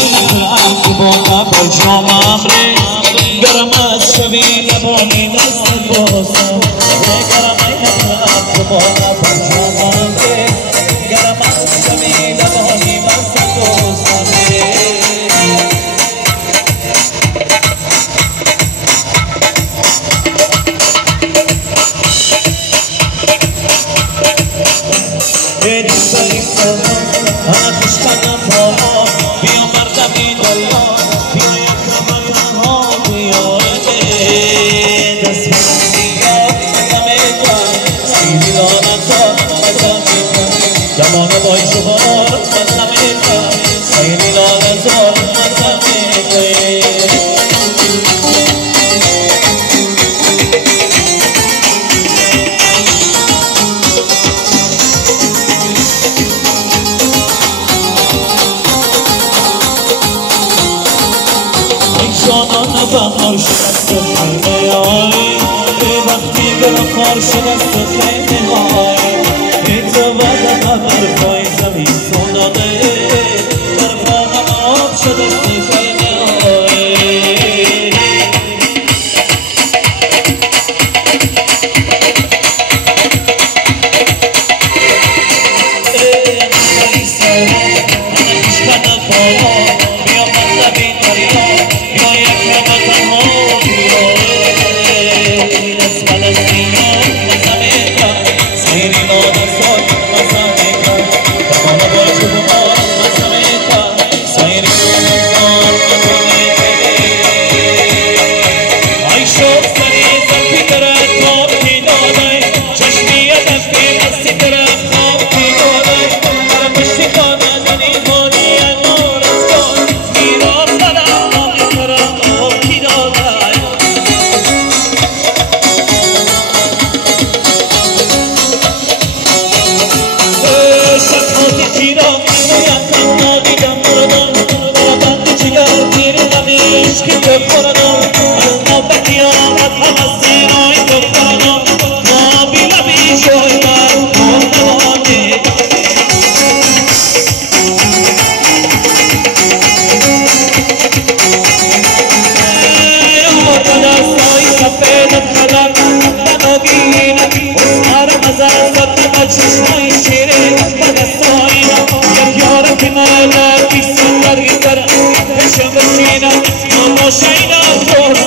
نکنم با نبا جامم ری گرم از شوی نبانی دست بازم گرم نکنم با نبا جامم ری گرم از شوی نبانی دست بازم آتش کنم بالا بیا مردم این دریا بیا یک رمتنها بیا دست بیا مزمکن سیدی لانتا مزمکن جمانو بای شبار مزمکن سیدی لانتا مزمکن بهار شدست خیمه های وقتی بخار شدست خیمه های این تو بعد قمر پای زمین سوناده در باغم آب شدست خیمه های شينا